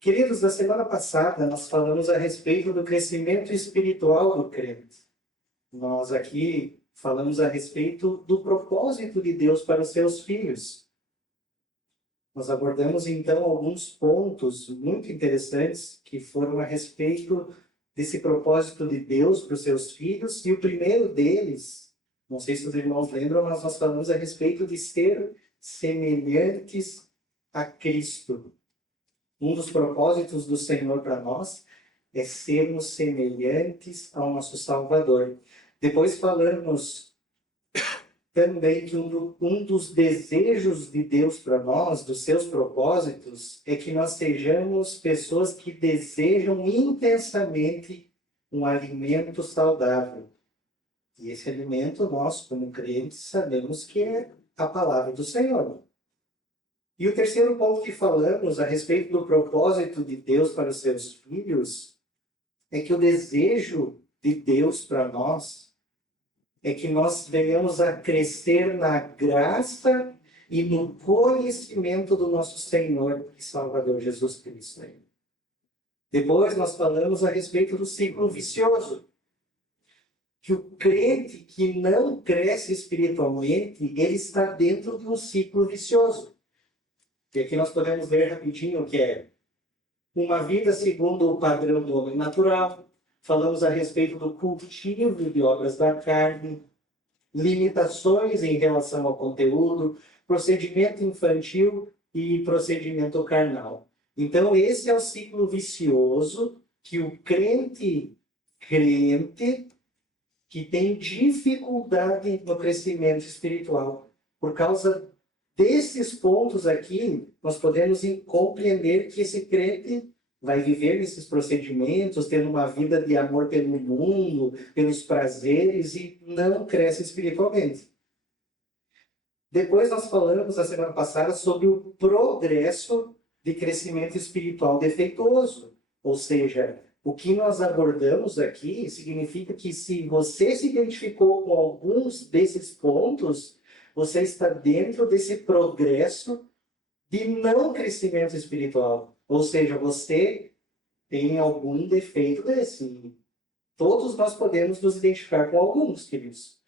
Queridos, na semana passada nós falamos a respeito do crescimento espiritual do crente. Nós aqui falamos a respeito do propósito de Deus para os seus filhos. Nós abordamos então alguns pontos muito interessantes que foram a respeito desse propósito de Deus para os seus filhos, e o primeiro deles, não sei se os irmãos lembram, mas nós falamos a respeito de ser semelhantes a Cristo. Um dos propósitos do Senhor para nós é sermos semelhantes ao nosso Salvador. Depois falamos também que um dos desejos de Deus para nós, dos seus propósitos, é que nós sejamos pessoas que desejam intensamente um alimento saudável. E esse alimento nós, como crentes, sabemos que é a palavra do Senhor. E o terceiro ponto que falamos a respeito do propósito de Deus para os seus filhos é que o desejo de Deus para nós é que nós venhamos a crescer na graça e no conhecimento do nosso Senhor e Salvador Jesus Cristo. Depois nós falamos a respeito do ciclo vicioso. Que o crente que não cresce espiritualmente, ele está dentro de um ciclo vicioso. E aqui nós podemos ver rapidinho o que é uma vida segundo o padrão do homem natural. Falamos a respeito do cultivo de obras da carne, limitações em relação ao conteúdo, procedimento infantil e procedimento carnal. Então, esse é o ciclo vicioso que o crente que tem dificuldade no crescimento espiritual. Por causa desses pontos aqui, nós podemos compreender que esse crente vai viver nesses procedimentos, tendo uma vida de amor pelo mundo, pelos prazeres, e não cresce espiritualmente. Depois nós falamos, na semana passada, sobre o progresso de crescimento espiritual defeituoso. Ou seja, o que nós abordamos aqui significa que se você se identificou com alguns desses pontos, você está dentro desse progresso de não crescimento espiritual. Ou seja, você tem algum defeito desse. Todos nós podemos nos identificar com alguns, queridos.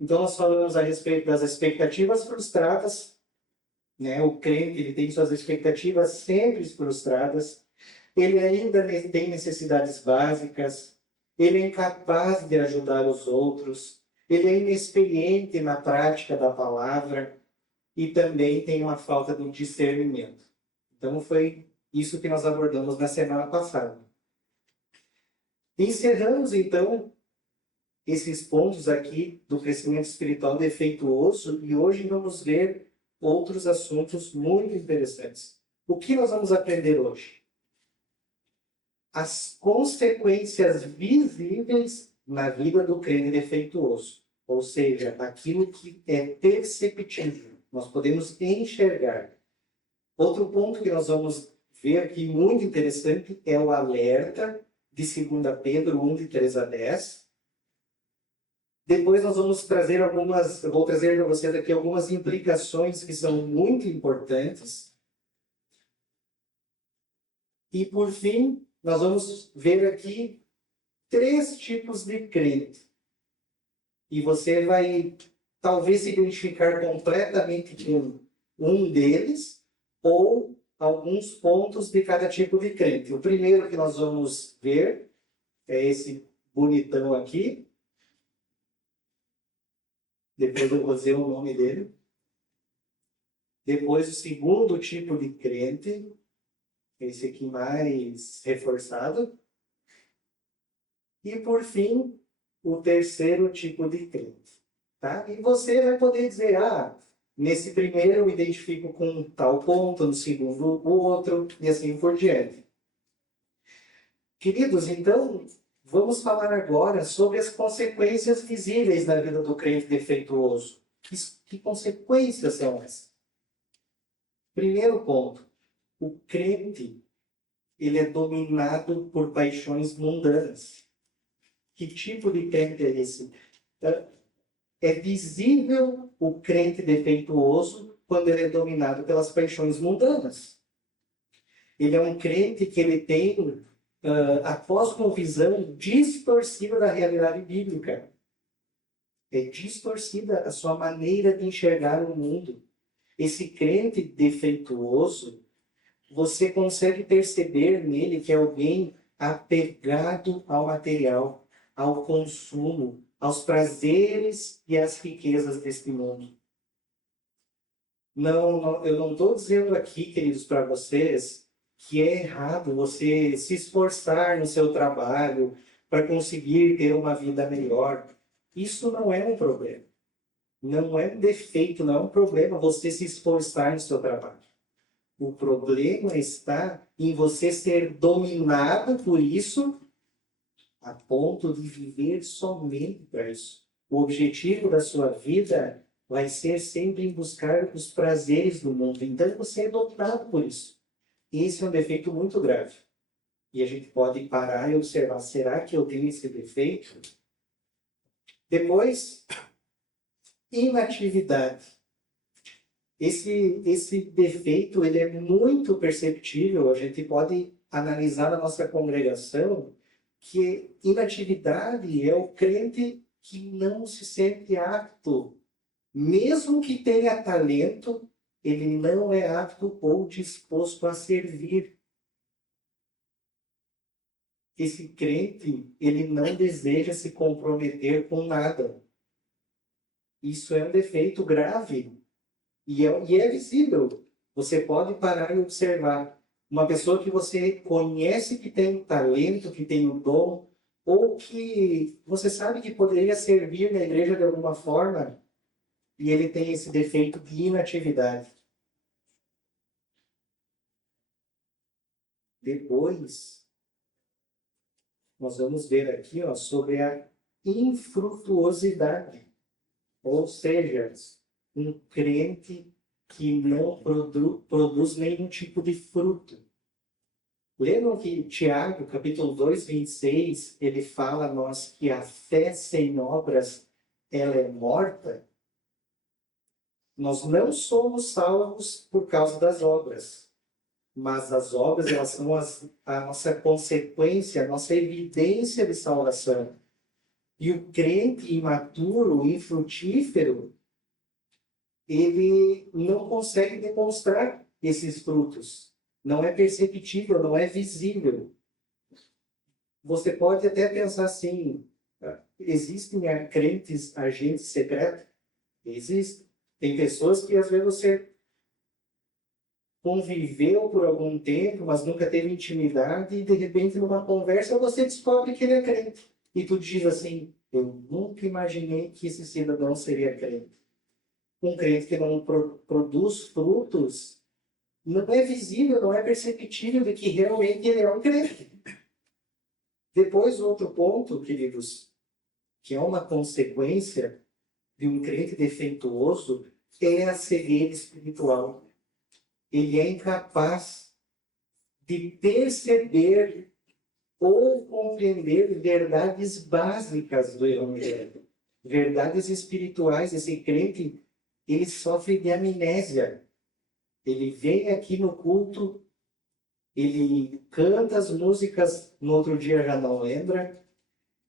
Então, nós falamos a respeito das expectativas frustradas. Né? O crente ele tem suas expectativas sempre frustradas. Ele ainda tem necessidades básicas. Ele é incapaz de ajudar os outros. Ele é inexperiente na prática da palavra. E também tem uma falta de discernimento. Então, foi isso que nós abordamos na semana passada. Encerramos, então, esses pontos aqui do crescimento espiritual defeituoso e hoje vamos ver outros assuntos muito interessantes. O que nós vamos aprender hoje? As consequências visíveis na vida do crente defeituoso, ou seja, aquilo que é perceptível, nós podemos enxergar. Outro ponto que nós vamos ver aqui muito interessante é o alerta de 2 Pedro 1, de 3 a 10. Depois nós vamos trazer eu vou trazer para vocês aqui algumas implicações que são muito importantes. E por fim, nós vamos ver aqui 3 tipos de crente. E você vai talvez se identificar completamente com um deles, ou alguns pontos de cada tipo de crente. O primeiro que nós vamos ver é esse bonitão aqui. Depois eu vou dizer o nome dele. Depois o segundo tipo de crente, esse aqui mais reforçado. E por fim, o terceiro tipo de crente. Tá? E você vai poder dizer, nesse primeiro eu me identifico com tal ponto, no segundo o outro, e assim por diante. Queridos, então, vamos falar agora sobre as consequências visíveis na vida do crente defeituoso. Que consequências são essas? Primeiro ponto, o crente, ele é dominado por paixões mundanas. Que tipo de crente é esse? É visível o crente defeituoso quando ele é dominado pelas paixões mundanas. Ele é um crente que ele tem a cosmovisão distorcida da realidade bíblica. É distorcida a sua maneira de enxergar o mundo. Esse crente defeituoso, você consegue perceber nele que é alguém apegado ao material, ao consumo, aos prazeres e às riquezas deste mundo. Eu não estou dizendo aqui, queridos, para vocês que é errado você se esforçar no seu trabalho para conseguir ter uma vida melhor. Isso não é um problema. Não é um defeito, não é um problema você se esforçar no seu trabalho. O problema está em você ser dominado por isso a ponto de viver somente para isso. O objetivo da sua vida vai ser sempre em buscar os prazeres do mundo. Então você é dominado por isso. Esse é um defeito muito grave. E a gente pode parar e observar, será que eu tenho esse defeito? Depois, inatividade. Esse defeito ele é muito perceptível. A gente pode analisar na nossa congregação que inatividade é o crente que não se sente apto. Mesmo que tenha talento, ele não é apto ou disposto a servir. Esse crente, ele não deseja se comprometer com nada. Isso é um defeito grave. E é visível. Você pode parar e observar. Uma pessoa que você conhece que tem talento, que tem o dom, ou que você sabe que poderia servir na igreja de alguma forma, e ele tem esse defeito de inatividade. Depois, nós vamos ver aqui sobre a infrutuosidade. Ou seja, um crente que não produz nenhum tipo de fruto. Lembram que Tiago, capítulo 2, 26, ele fala a nós que a fé sem obras, ela é morta? Nós não somos salvos por causa das obras, mas as obras, elas são a nossa consequência, a nossa evidência de salvação. E o crente imaturo, infrutífero, ele não consegue demonstrar esses frutos. Não é perceptível, não é visível. Você pode até pensar assim, existem crentes agentes secretos? Existem. Tem pessoas que às vezes você conviveu por algum tempo, mas nunca teve intimidade, e de repente numa conversa você descobre que ele é crente. E tu diz assim, eu nunca imaginei que esse cidadão seria crente. Um crente que não produz frutos, não é visível, não é perceptível de que realmente ele é um crente. Depois, outro ponto, queridos, que é uma consequência de um crente defeituoso, é a cegueira espiritual. Ele é incapaz de perceber ou compreender verdades básicas do Evangelho. Verdades espirituais. Esse crente, ele sofre de amnésia. Ele vem aqui no culto, ele canta as músicas, no outro dia já não lembra,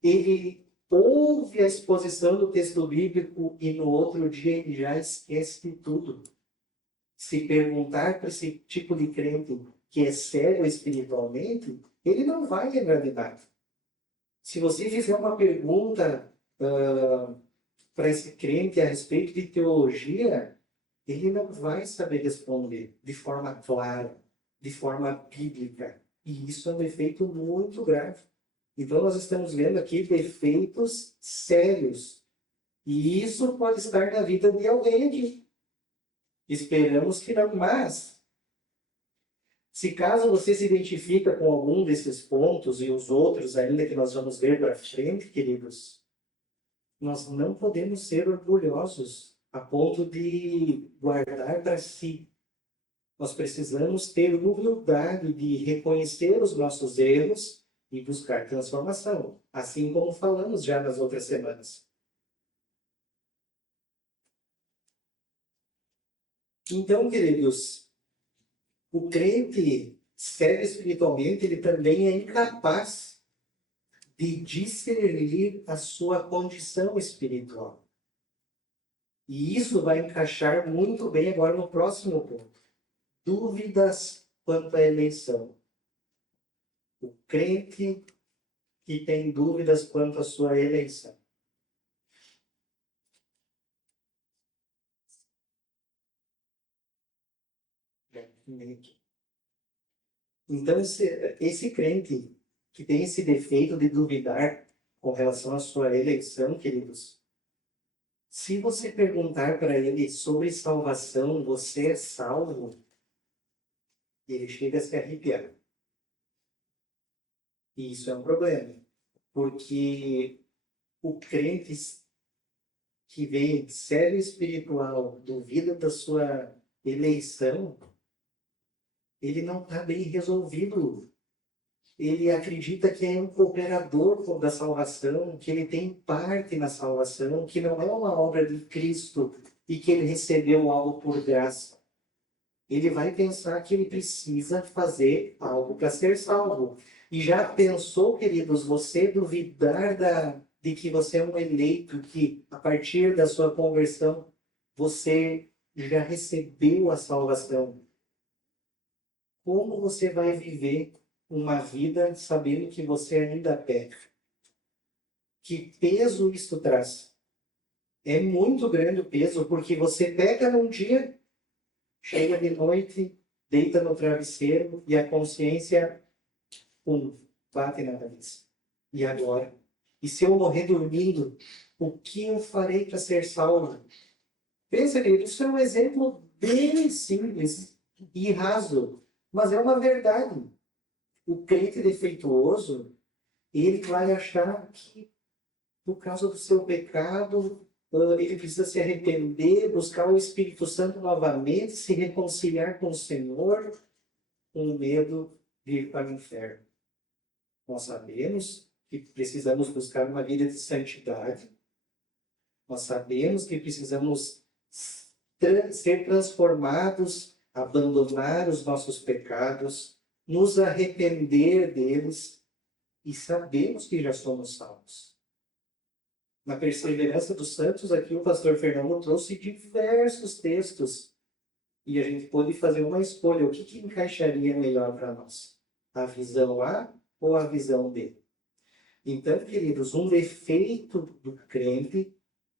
ele ouve a exposição do texto bíblico e no outro dia ele já esquece de tudo. Se perguntar para esse tipo de crente que é sério espiritualmente, ele não vai lembrar de nada. Se você fizer uma pergunta para esse crente a respeito de teologia, ele não vai saber responder de forma clara, de forma bíblica. E isso é um defeito muito grave. Então, nós estamos vendo aqui defeitos sérios. E isso pode estar na vida de alguém aqui. Esperamos que não, mas se caso você se identifica com algum desses pontos e os outros ainda que nós vamos ver para frente, queridos, nós não podemos ser orgulhosos a ponto de guardar para si. Nós precisamos ter humildade de reconhecer os nossos erros e buscar transformação, assim como falamos já nas outras semanas. Então, queridos, o crente cego espiritualmente, ele também é incapaz de discernir a sua condição espiritual. E isso vai encaixar muito bem agora no próximo ponto. Dúvidas quanto à eleição. O crente que tem dúvidas quanto à sua eleição. Então, esse crente que tem esse defeito de duvidar com relação à sua eleição, queridos, se você perguntar para ele sobre salvação, você é salvo, ele chega a se arrepiar. E isso é um problema, porque o crente que vem sério espiritual, duvida da sua eleição, ele não está bem resolvido. Ele acredita que é um cooperador da salvação, que ele tem parte na salvação, que não é uma obra de Cristo e que ele recebeu algo por graça. Ele vai pensar que ele precisa fazer algo para ser salvo. E já pensou, queridos, você duvidar de que você é um eleito, que a partir da sua conversão você já recebeu a salvação? Como você vai viver uma vida sabendo que você ainda peca? Que peso isso traz? É muito grande o peso, porque você peca num dia, chega de noite, deita no travesseiro e a consciência, bate na cabeça. E agora? E se eu morrer dormindo, o que eu farei para ser salvo? Pensa, querido, isso é um exemplo bem simples e raso, mas é uma verdade. O crente defeituoso, ele vai achar que, por causa do seu pecado, ele precisa se arrepender, buscar o Espírito Santo novamente, se reconciliar com o Senhor, com medo de ir para o inferno. Nós sabemos que precisamos buscar uma vida de santidade. Nós sabemos que precisamos ser transformados, abandonar os nossos pecados, nos arrepender deles e sabemos que já somos salvos. Na perseverança dos santos, aqui o pastor Fernando trouxe diversos textos e a gente pôde fazer uma escolha. O que encaixaria melhor para nós? A visão A ou a visão B? Então, queridos, um defeito do crente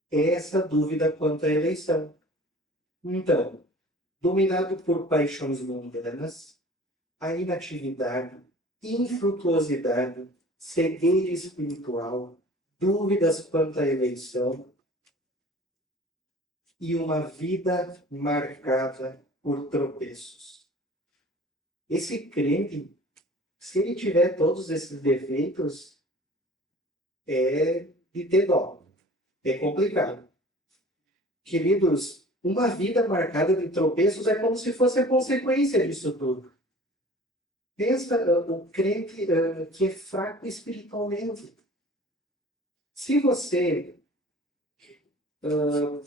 é essa dúvida quanto à eleição. Então, dominado por paixões mundanas, a inatividade, infrutuosidade, cegueira espiritual, dúvidas quanto à eleição e uma vida marcada por tropeços. Esse crente, se ele tiver todos esses defeitos, é de ter dó. É complicado. Queridos, uma vida marcada de tropeços é como se fosse a consequência disso tudo. Pensa o crente que é fraco espiritualmente. Se você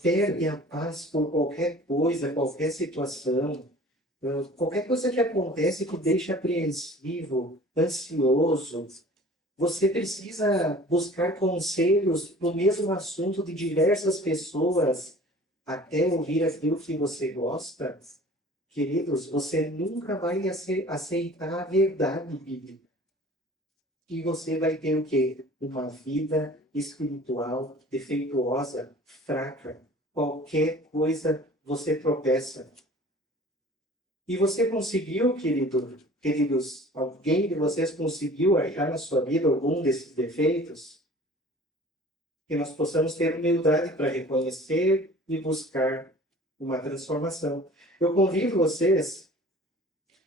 perde a paz por qualquer coisa, qualquer situação, qualquer coisa que acontece que deixa apreensivo, ansioso, você precisa buscar conselhos no mesmo assunto de diversas pessoas até ouvir aquilo que você gosta. Queridos, você nunca vai aceitar a verdade bíblica. E você vai ter o quê? Uma vida espiritual defeituosa, fraca. Qualquer coisa você tropeça. E você conseguiu, queridos, alguém de vocês conseguiu achar na sua vida algum desses defeitos? Que nós possamos ter humildade para reconhecer e buscar uma transformação. Eu convido vocês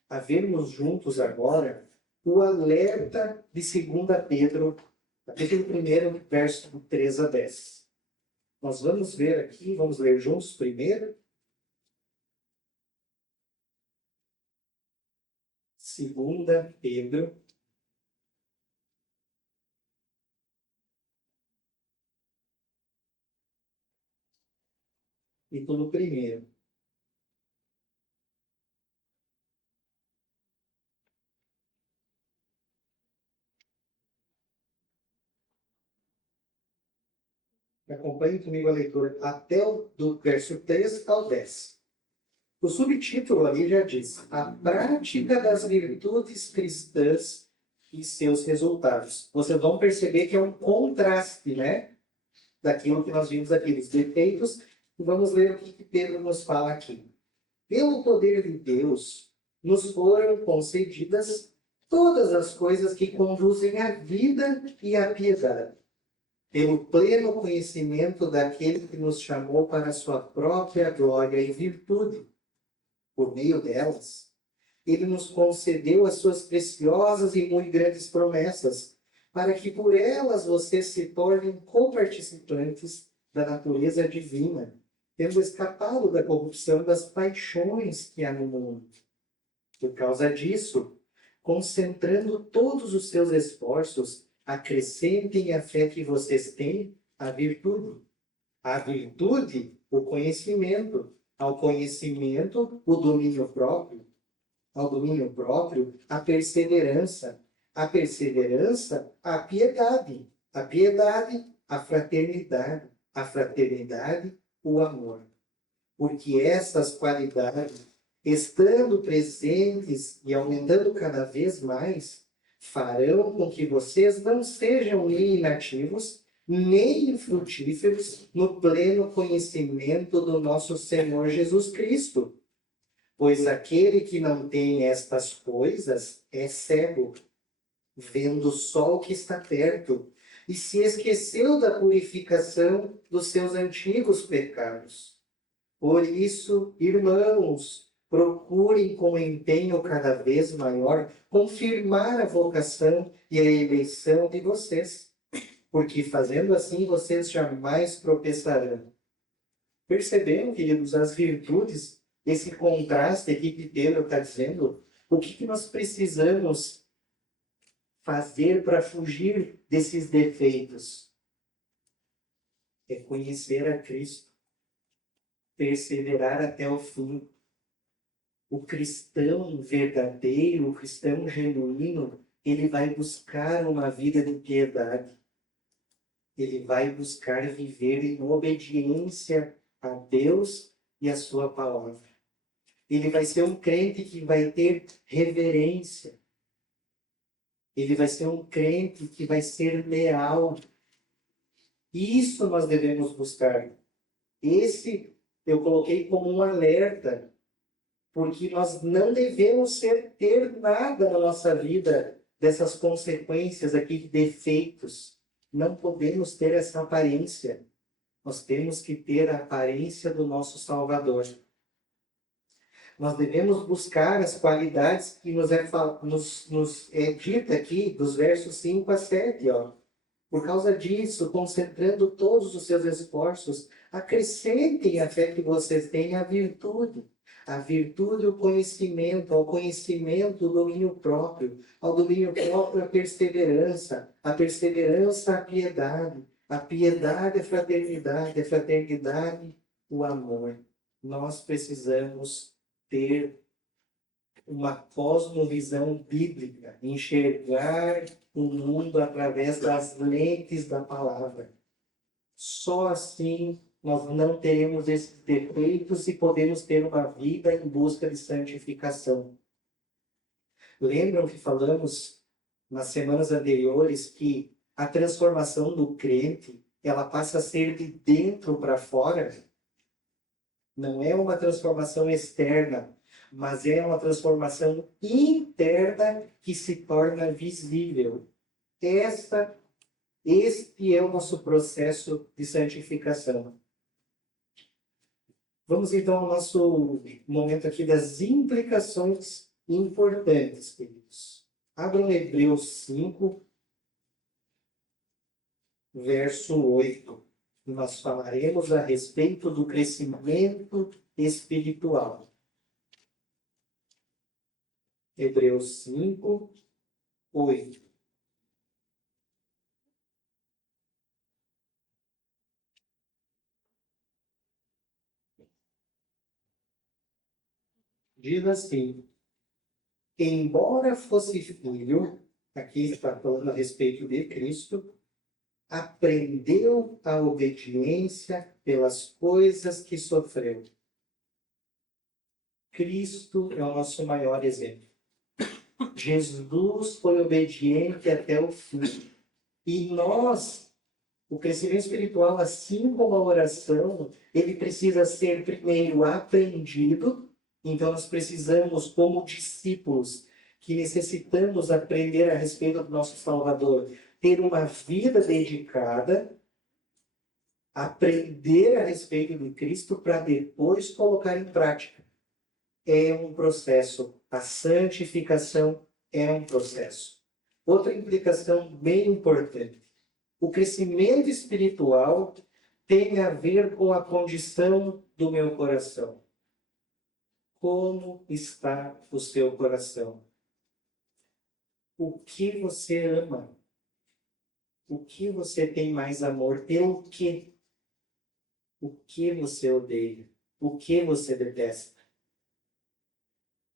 a vermos juntos agora o alerta de 2 Pedro, capítulo 1, verso 3 a 10. Nós vamos ver aqui, vamos ler juntos primeiro. 2 Pedro, capítulo 1. Acompanhe comigo a leitura até do verso 3 ao 10. O subtítulo ali já diz: A prática das virtudes cristãs e seus resultados. Vocês vão perceber que é um contraste, né? Daquilo que nós vimos aqui, dos defeitos. E vamos ler o que Pedro nos fala aqui. Pelo poder de Deus, nos foram concedidas todas as coisas que conduzem à vida e à piedade, pelo pleno conhecimento daquele que nos chamou para a sua própria glória e virtude. Por meio delas, ele nos concedeu as suas preciosas e muito grandes promessas, para que por elas vocês se tornem coparticipantes da natureza divina, tendo escapado da corrupção das paixões que há no mundo. Por causa disso, concentrando todos os seus esforços, acrescentem à fé que vocês têm a virtude. A virtude, o conhecimento. Ao conhecimento, o domínio próprio. Ao domínio próprio, a perseverança. A perseverança, a piedade. A piedade, a fraternidade. A fraternidade, o amor. Porque essas qualidades, estando presentes e aumentando cada vez mais, farão com que vocês não sejam nem inativos, nem infrutíferos no pleno conhecimento do nosso Senhor Jesus Cristo. Pois aquele que não tem estas coisas é cego, vendo só o que está perto, e se esqueceu da purificação dos seus antigos pecados. Por isso, irmãos, procurem com empenho cada vez maior confirmar a vocação e a eleição de vocês, porque fazendo assim vocês jamais tropeçarão. Perceberam, queridos, as virtudes, esse contraste aqui que Pedro está dizendo? O que nós precisamos fazer para fugir desses defeitos? É conhecer a Cristo, perseverar até o fim. O cristão verdadeiro, o cristão genuíno, ele vai buscar uma vida de piedade. Ele vai buscar viver em obediência a Deus e a sua palavra. Ele vai ser um crente que vai ter reverência. Ele vai ser um crente que vai ser leal. Isso nós devemos buscar. Esse eu coloquei como um alerta, porque nós não devemos ter nada na nossa vida dessas consequências aqui, de defeitos. Não podemos ter essa aparência. Nós temos que ter a aparência do nosso Salvador. Nós devemos buscar as qualidades que nos é dita aqui, dos versos 5 a 7. Por causa disso, concentrando todos os seus esforços, acrescentem a fé que vocês têm a virtude. A virtude, o conhecimento, ao conhecimento, o domínio próprio, ao domínio próprio, a perseverança, a piedade, a fraternidade, o amor. Nós precisamos ter uma cosmovisão bíblica, enxergar o mundo através das lentes da palavra. Só assim nós não teremos esses defeitos e podemos ter uma vida em busca de santificação. Lembram que falamos nas semanas anteriores que a transformação do crente, ela passa a ser de dentro para fora? Não é uma transformação externa, mas é uma transformação interna que se torna visível. Este é o nosso processo de santificação. Vamos então ao nosso momento aqui das implicações importantes, queridos. Abram Hebreus 5, verso 8. Nós falaremos a respeito do crescimento espiritual. Hebreus 5, 8. Diz assim: embora fosse filho, aqui está falando a respeito de Cristo, aprendeu a obediência pelas coisas que sofreu. Cristo é o nosso maior exemplo. Jesus foi obediente até o fim. E nós, o crescimento espiritual, assim como a oração, ele precisa ser primeiro aprendido. Então nós precisamos, como discípulos, que necessitamos aprender a respeito do nosso Salvador, ter uma vida dedicada, aprender a respeito de Cristo para depois colocar em prática. É um processo. A santificação é um processo. Outra implicação bem importante. O crescimento espiritual tem a ver com a condição do meu coração. Como está o seu coração? O que você ama? O que você tem mais amor? Pelo quê? O que você odeia? O que você detesta?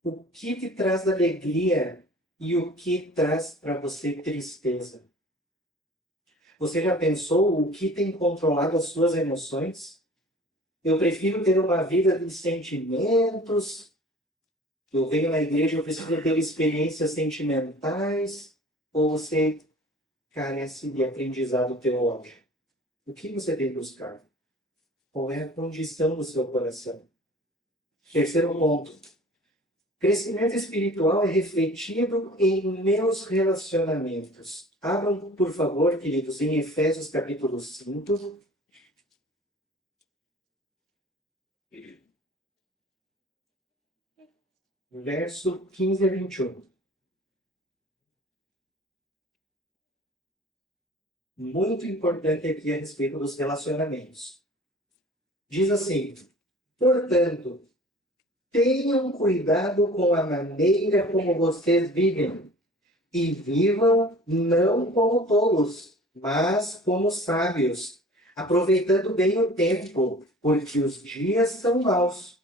O que te traz alegria e o que traz para você tristeza? Você já pensou o que tem controlado as suas emoções? Eu prefiro ter uma vida de sentimentos. Eu venho na igreja, eu preciso ter experiências sentimentais. Ou você carece de aprendizado teológico? O que você tem que buscar? Qual é a condição do seu coração? Terceiro ponto. Crescimento espiritual é refletido em meus relacionamentos. Abram, por favor, queridos, em Efésios capítulo 5. Verso 15 a 21. Muito importante aqui a respeito dos relacionamentos. Diz assim: portanto, tenham cuidado com a maneira como vocês vivem, e vivam não como tolos, mas como sábios, aproveitando bem o tempo, porque os dias são maus.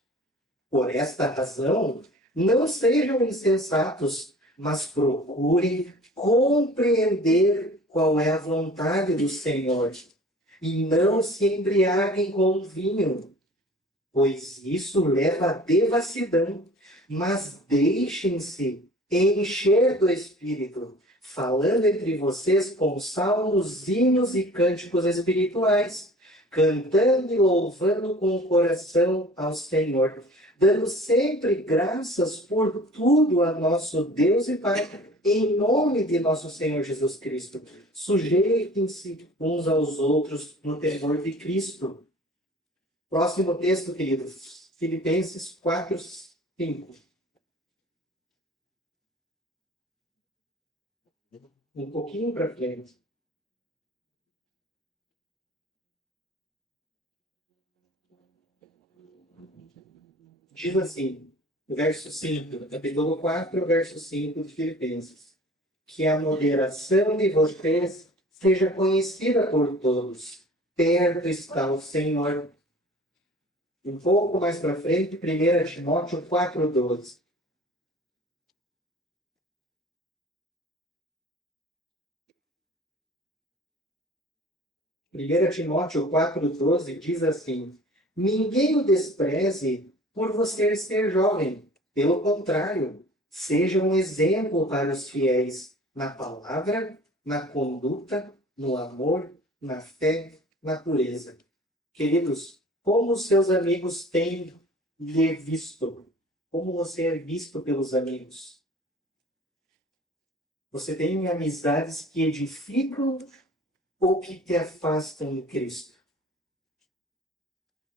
Por esta razão, não sejam insensatos, mas procurem compreender qual é a vontade do Senhor. E não se embriaguem com vinho, pois isso leva à devassidão, mas deixem-se encher do Espírito, falando entre vocês com salmos, hinos e cânticos espirituais, cantando e louvando com o coração ao Senhor, dando sempre graças por tudo a nosso Deus e Pai, em nome de nosso Senhor Jesus Cristo. Sujeitem-se uns aos outros no temor de Cristo. Próximo texto, queridos. Filipenses 4, 5. Um pouquinho para frente. Diz assim, verso 5, capítulo 4, verso 5 de Filipenses. Que a moderação de vocês seja conhecida por todos. Perto está o Senhor. Um pouco mais para frente, 1 Timóteo 4,12. 1 Timóteo 4,12 diz assim: ninguém o despreze por você ser jovem. Pelo contrário, seja um exemplo para os fiéis na palavra, na conduta, no amor, na fé, na pureza. Queridos, como os seus amigos têm lhe visto? Como você é visto pelos amigos? Você tem amizades que edificam ou que te afastam de Cristo?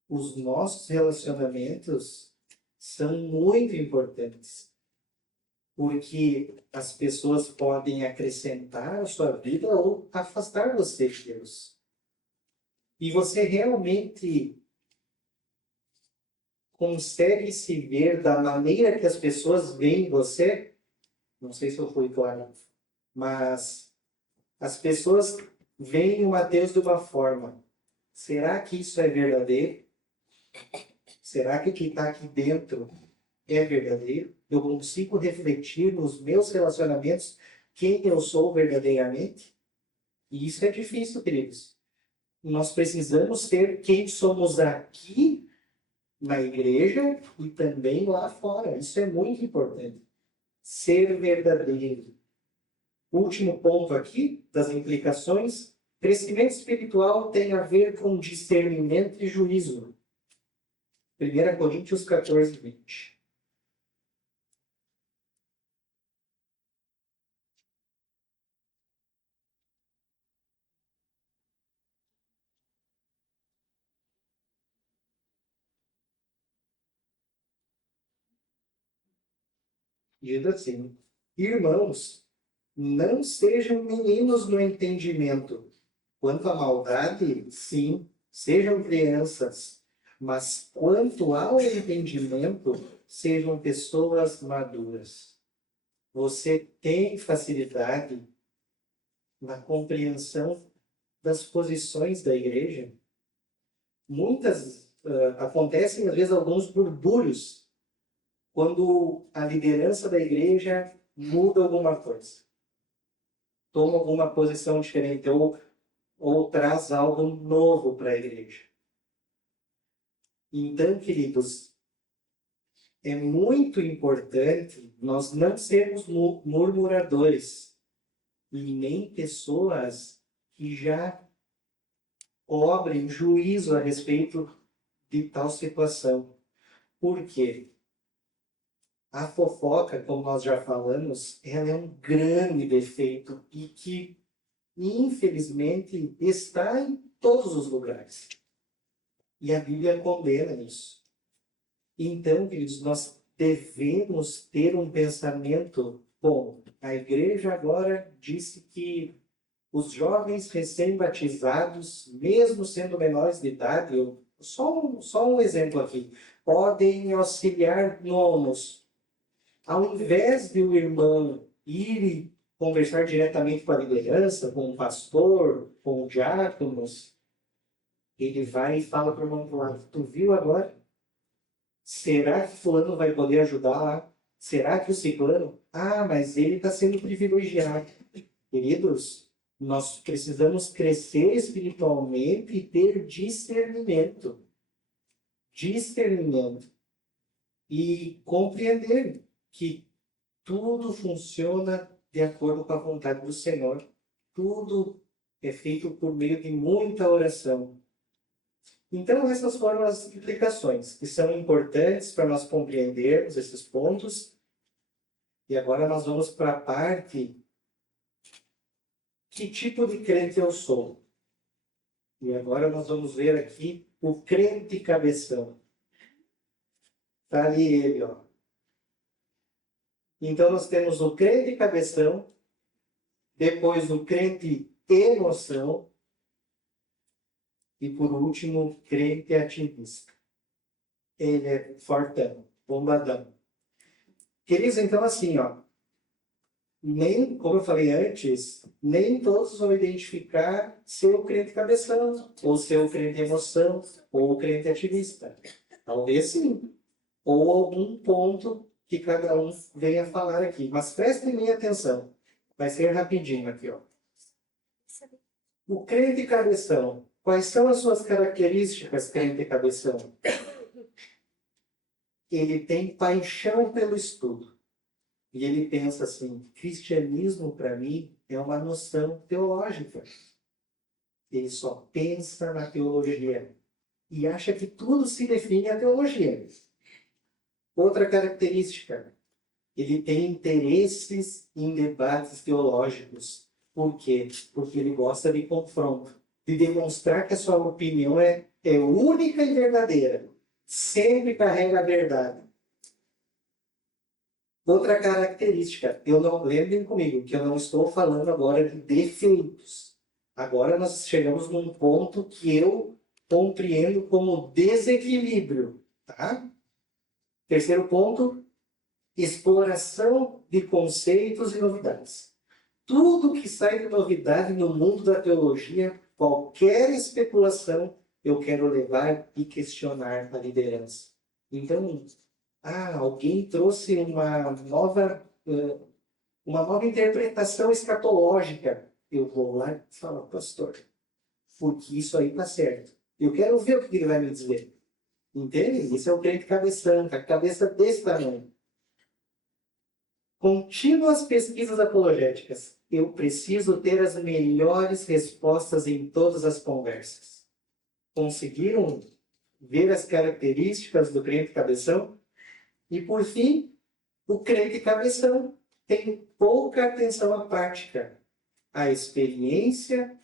Os nossos relacionamentos são muito importantes, porque as pessoas podem acrescentar a sua vida ou afastar você de Deus. E você realmente consegue se ver da maneira que as pessoas veem você? Não sei se eu fui claro, mas as pessoas veem o Mateus de uma forma. Será que isso é verdadeiro? Será que o que está aqui dentro é verdadeiro? Eu consigo refletir nos meus relacionamentos quem eu sou verdadeiramente? E isso é difícil, queridos. Nós precisamos ser quem somos aqui na igreja e também lá fora. Isso é muito importante. Ser verdadeiro. Último ponto aqui, das implicações. Crescimento espiritual tem a ver com discernimento e juízo. 1 Coríntios 14, 20. Diz assim: Irmãos, não sejam meninos no entendimento. Quanto à maldade, sim, sejam crianças. Mas quanto ao entendimento, sejam pessoas maduras. Você tem facilidade na compreensão das posições da igreja? Muitas acontecem, às vezes, alguns burburos quando a liderança da igreja muda alguma coisa, toma alguma posição diferente ou traz algo novo para a igreja. Então, queridos, é muito importante nós não sermos murmuradores e nem pessoas que já cobrem juízo a respeito de tal situação. Por quê? A fofoca, como nós já falamos, ela é um grande defeito e que, infelizmente, está em todos os lugares. E a Bíblia condena isso. Então, queridos, nós devemos ter um pensamento bom. A igreja agora disse que os jovens recém-batizados, mesmo sendo menores de idade, só um exemplo aqui, podem auxiliar no almoço. Ao invés de o irmão ir conversar diretamente com a liderança, com o pastor, com o diáconos, ele vai e fala para o irmão do lado: tu viu agora? Será que fulano vai poder ajudar lá? Será que o ciclano? Ah, mas ele está sendo privilegiado. Queridos, nós precisamos crescer espiritualmente e ter discernimento. Discernimento. E compreender que tudo funciona de acordo com a vontade do Senhor. Tudo é feito por meio de muita oração. Então, essas foram as implicações que são importantes para nós compreendermos esses pontos. E agora nós vamos para a parte: que tipo de crente eu sou? E agora nós vamos ver aqui o crente cabeção. Está ali ele, ó. Então, nós temos o crente cabeção, depois o crente emoção e, por último, o crente ativista. Ele é fortão, bombadão. Queridos, então, assim, ó, como eu falei antes, nem todos vão identificar ser o crente cabeção, ou ser o crente emoção, ou o crente ativista. Talvez sim. Ou algum ponto que cada um venha falar aqui. Mas prestem minha atenção. Vai ser rapidinho aqui, ó. O crente cabeção. Quais são as suas características, crente cabeção? Ele tem paixão pelo estudo. E ele pensa assim: cristianismo para mim é uma noção teológica. Ele só pensa na teologia. E acha que tudo se define a teologia. Outra característica: ele tem interesses em debates teológicos. Por quê? Porque ele gosta de confronto, de demonstrar que a sua opinião é única e verdadeira. Sempre carrega a verdade. Outra característica: lembrem comigo que eu não estou falando agora de defeitos. Agora nós chegamos num ponto que eu compreendo como desequilíbrio. Tá? Terceiro ponto: exploração de conceitos e novidades. Tudo que sai de novidade no mundo da teologia, qualquer especulação, eu quero levar e questionar a liderança. Então, alguém trouxe uma nova interpretação escatológica. eu vou lá e falo, pastor, porque isso aí tá certo. Eu quero ver o que ele vai me dizer. Entende? Esse é o crente cabeção, com a cabeça desse tamanho. Contínuas pesquisas apologéticas. Eu preciso ter as melhores respostas em todas as conversas. Conseguiram ver as características do crente cabeção? E, por fim, o crente cabeção tem pouca atenção à prática, à experiência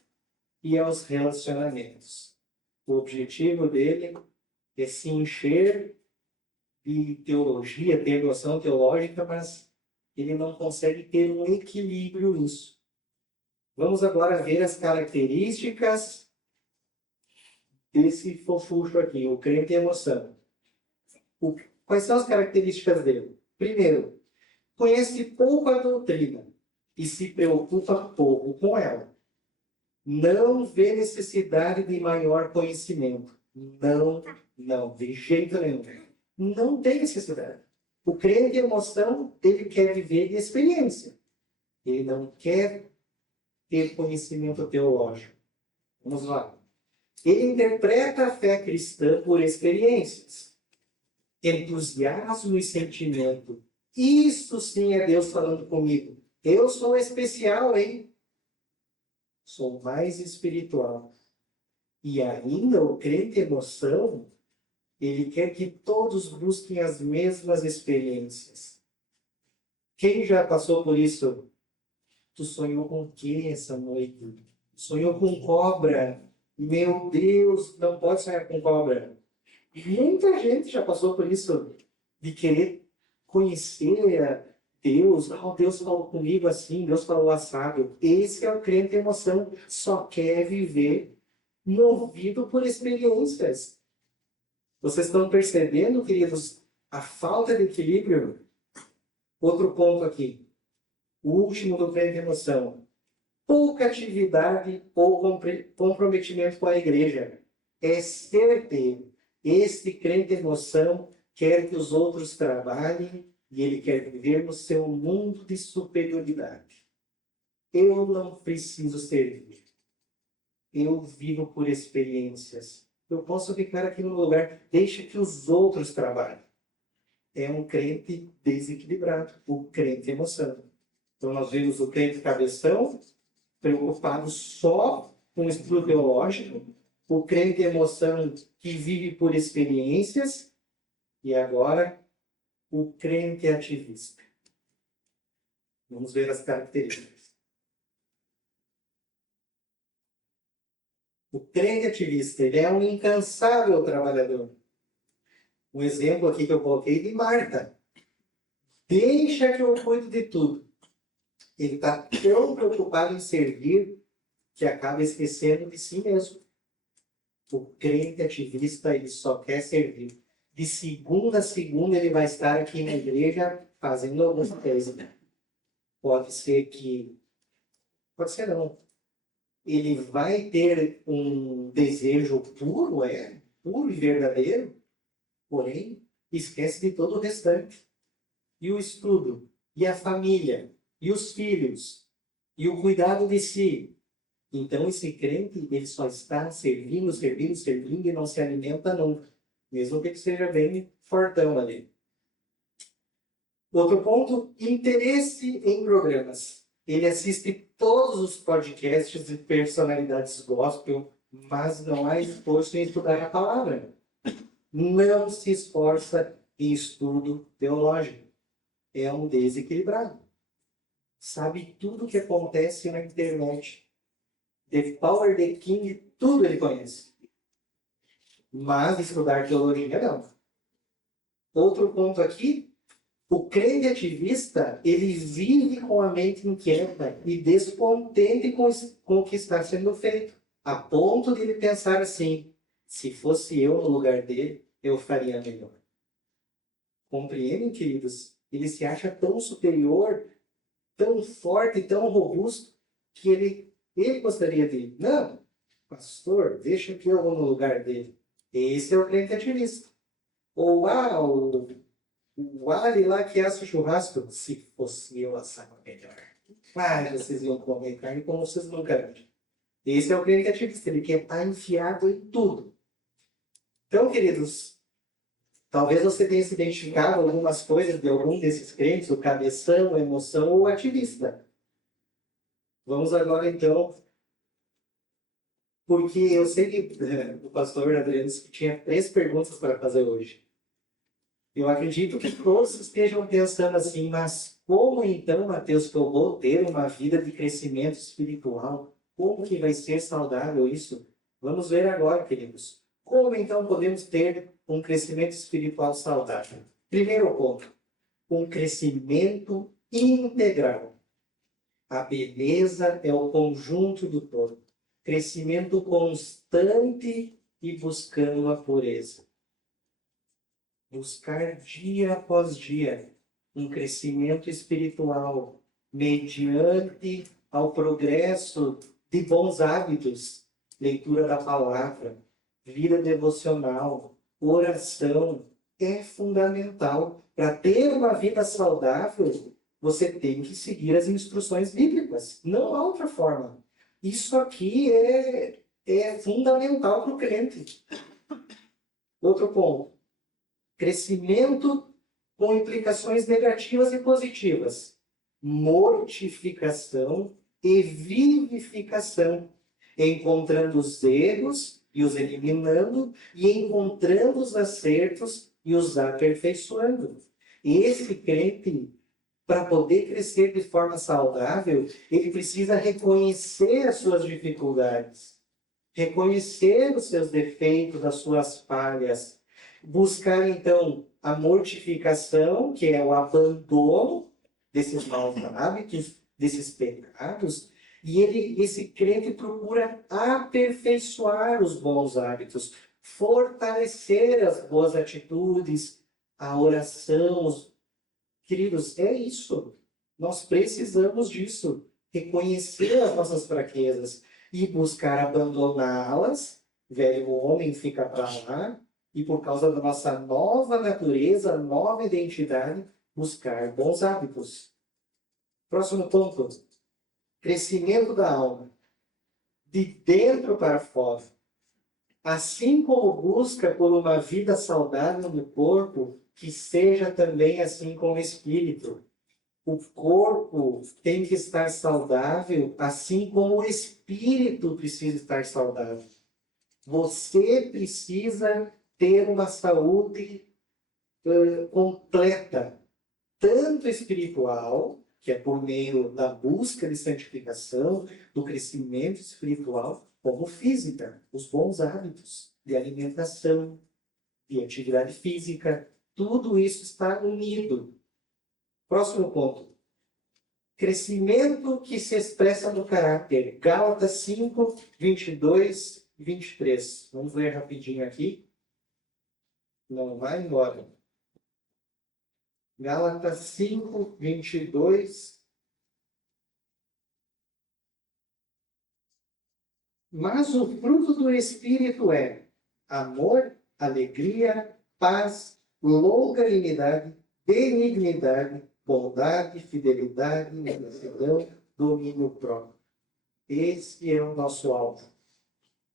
e aos relacionamentos. O objetivo dele é se encher de teologia, ter noção teológica, mas ele não consegue ter um equilíbrio nisso. Vamos agora ver as características desse fofucho aqui, o crente emoção. Quais são as características dele? Primeiro, conhece pouco a doutrina e se preocupa pouco com ela. Não vê necessidade de maior conhecimento. Não, de jeito nenhum. Não tem necessidade. O crente emoção, ele quer viver de experiência. Ele não quer ter conhecimento teológico. Vamos lá. Ele interpreta a fé cristã por experiências. Entusiasmo e sentimento. Isso sim é Deus falando comigo. Eu sou especial, hein? Sou mais espiritual. E ainda o crente emoção, ele quer que todos busquem as mesmas experiências. Quem já passou por isso? Tu sonhou com o que essa noite? Sonhou com cobra? Meu Deus, não pode sonhar com cobra. Muita gente já passou por isso, de querer conhecer Deus. Oh, Deus falou comigo assim, Deus falou assado. Esse é o crente emoção, só quer viver movido por experiências. Vocês estão percebendo, queridos, a falta de equilíbrio? Outro ponto aqui, o último do crente emoção. Pouca atividade ou comprometimento com a igreja. É certeiro. Este crente emoção quer que os outros trabalhem e ele quer viver no seu mundo de superioridade. Eu não preciso servir. Eu vivo por experiências. Eu posso ficar aqui no lugar. Deixa que os outros trabalhem. É um crente desequilibrado. O crente emoção. Então nós vemos o crente cabeção preocupado só com o estudo teológico, o crente emoção que vive por experiências, e agora o crente ativista. Vamos ver as características. O crente ativista, ele é um incansável trabalhador. Um exemplo aqui que eu coloquei de Marta. Deixa que eu cuido de tudo. Ele está tão preocupado em servir que acaba esquecendo de si mesmo. O crente ativista, ele só quer servir. De segunda a segunda, ele vai estar aqui na igreja fazendo alguma coisa. Pode ser que... Pode ser não. Ele vai ter um desejo puro, puro e verdadeiro, porém, esquece de todo o restante. E o estudo, e a família, e os filhos, e o cuidado de si. Então, esse crente, ele só está servindo e não se alimenta nunca. Mesmo que ele seja bem fortão ali. Outro ponto, interesse em programas. Ele assiste todos os podcasts de personalidades gospel, mas não há esforço em estudar a palavra. Não se esforça em estudo teológico. É um desequilibrado. Sabe tudo o que acontece na internet. The Power, The King, tudo ele conhece. Mas estudar teologia não. Outro ponto aqui, o crente ativista, ele vive com a mente inquieta e descontente com o que está sendo feito, a ponto de ele pensar assim, se fosse eu no lugar dele, eu faria melhor. Compreendem, queridos? Ele se acha tão superior, tão forte, tão robusto, que ele gostaria de, não, pastor, deixa que eu vou no lugar dele. Esse é o crente ativista. Ou, o Ali lá que assa o churrasco, se fosse eu assava melhor. Mas vocês iam comer carne como vocês nunca viram. Esse é o crente ativista, ele quer estar enfiado em tudo. Então, queridos, talvez você tenha se identificado algumas coisas de algum desses crentes, o cabeção, a emoção ou o ativista. Vamos agora, então, porque eu sei que o pastor Adriano disse que tinha 3 perguntas para fazer hoje. Eu acredito que todos estejam pensando assim, mas como então, Mateus, que eu vou ter uma vida de crescimento espiritual? Como que vai ser saudável isso? Vamos ver agora, queridos. Como então podemos ter um crescimento espiritual saudável? Primeiro ponto, um crescimento integral. A beleza é o conjunto do todo. Crescimento constante e buscando a pureza. Buscar dia após dia um crescimento espiritual mediante ao progresso de bons hábitos, leitura da palavra, vida devocional, oração, é fundamental. Para ter uma vida saudável, você tem que seguir as instruções bíblicas, não há outra forma. Isso aqui é fundamental para o crente. Outro ponto. Crescimento com implicações negativas e positivas. Mortificação e vivificação. Encontrando os erros e os eliminando, e encontrando os acertos e os aperfeiçoando. Esse crente, para poder crescer de forma saudável, ele precisa reconhecer as suas dificuldades, reconhecer os seus defeitos, as suas falhas, buscar então a mortificação, que é o abandono desses maus hábitos, desses pecados, e esse crente procura aperfeiçoar os bons hábitos, fortalecer as boas atitudes, a oração. Queridos, é isso. Nós precisamos disso. Reconhecer as nossas fraquezas e buscar abandoná-las. Velho homem fica para lá. E por causa da nossa nova natureza, nova identidade, buscar bons hábitos. Próximo ponto. Crescimento da alma. De dentro para fora. Assim como busca por uma vida saudável no corpo, que seja também assim com o espírito. O corpo tem que estar saudável, assim como o espírito precisa estar saudável. Você precisa ter uma saúde completa, tanto espiritual, que é por meio da busca de santificação, do crescimento espiritual, como física, os bons hábitos de alimentação, de atividade física, tudo isso está unido. Próximo ponto. Crescimento que se expressa no caráter. Gálatas 5, 22 e 23. Vamos ler rapidinho aqui. Não vai embora. Gálatas 5, 22. Mas o fruto do Espírito é amor, alegria, paz, longanimidade, benignidade, bondade, fidelidade, mansidão, domínio próprio. Esse é o nosso alvo.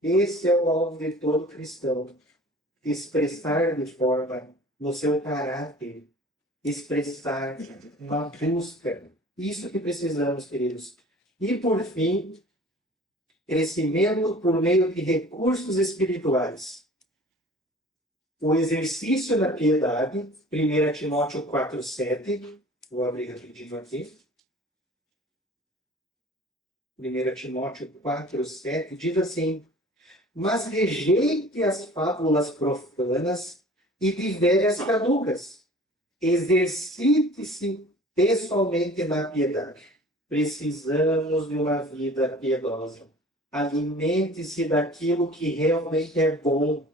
Esse é o alvo de todo cristão. Expressar de forma no seu caráter, expressar uma busca. Isso que precisamos, queridos. E por fim, crescimento por meio de recursos espirituais. O exercício da piedade, 1 Timóteo 4:7. Vou abrir rapidinho aqui. 1 Timóteo 4:7 diz assim: mas rejeite as fábulas profanas e de velhas caducas. Exercite-se pessoalmente na piedade. Precisamos de uma vida piedosa. Alimente-se daquilo que realmente é bom.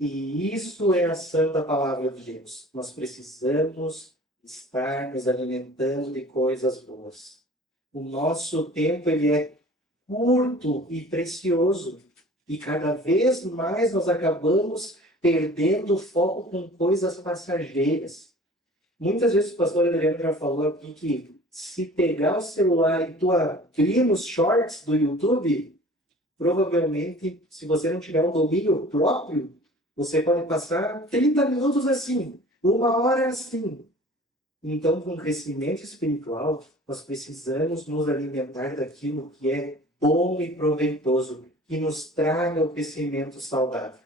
E isso é a santa palavra de Deus. Nós precisamos estar nos alimentando de coisas boas. O nosso tempo ele é curto e precioso. E cada vez mais nós acabamos perdendo o foco com coisas passageiras. Muitas vezes o pastor Adriano já falou aqui que se pegar o celular e tu abrir nos shorts do YouTube, provavelmente, se você não tiver um domínio próprio, você pode passar 30 minutos assim, 1 hora assim. Então, com o crescimento espiritual, nós precisamos nos alimentar daquilo que é bom e proveitoso, que nos traga o crescimento saudável.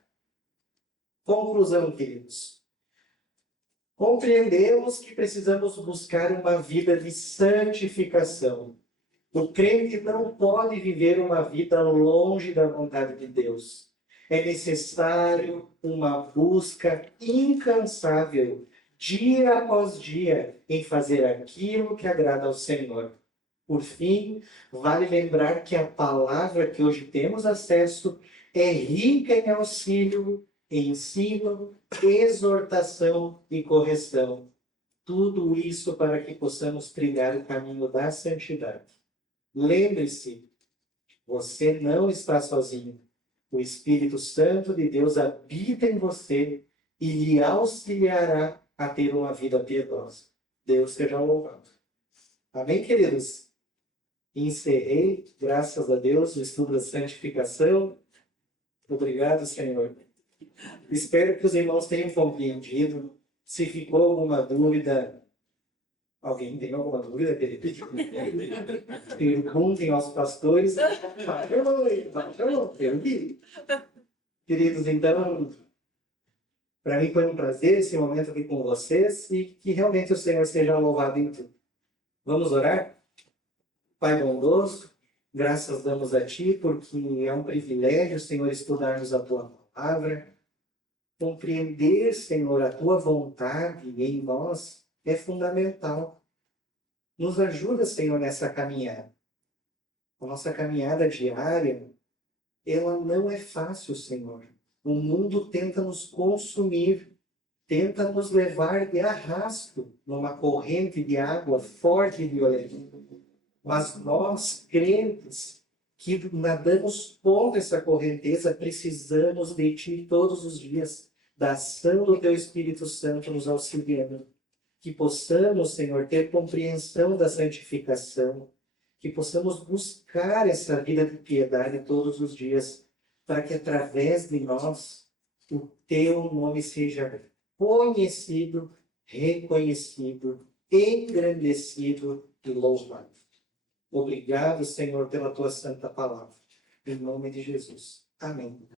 Conclusão, queridos. Compreendemos que precisamos buscar uma vida de santificação. O crente não pode viver uma vida longe da vontade de Deus. É necessário uma busca incansável, dia após dia, em fazer aquilo que agrada ao Senhor. Por fim, vale lembrar que a palavra que hoje temos acesso é rica em auxílio, ensino, exortação e correção. Tudo isso para que possamos trilhar o caminho da santidade. Lembre-se, você não está sozinho. O Espírito Santo de Deus habita em você e lhe auxiliará a ter uma vida piedosa. Deus seja louvado. Amém, queridos? Encerrei, graças a Deus, o estudo da santificação. Obrigado, Senhor. Espero que os irmãos tenham compreendido. Se ficou alguma dúvida, alguém tem alguma dúvida, querido? Perguntem aos pastores. Queridos, então, para mim foi um prazer esse momento aqui com vocês e que realmente o Senhor seja louvado em tudo. Vamos orar? Pai bondoso, graças damos a Ti, porque é um privilégio, Senhor, estudarmos a Tua palavra. Compreender, Senhor, a Tua vontade em nós é fundamental. Nos ajuda, Senhor, nessa caminhada. A nossa caminhada diária, ela não é fácil, Senhor. O mundo tenta nos consumir, tenta nos levar de arrasto numa corrente de água forte e violenta. Mas nós, crentes, que nadamos contra essa correnteza, precisamos de Ti todos os dias, da ação do Teu Espírito Santo nos auxiliando. Que possamos, Senhor, ter compreensão da santificação, que possamos buscar essa vida de piedade todos os dias, para que através de nós o Teu nome seja conhecido, reconhecido, engrandecido e louvado. Obrigado, Senhor, pela Tua santa palavra. Em nome de Jesus. Amém.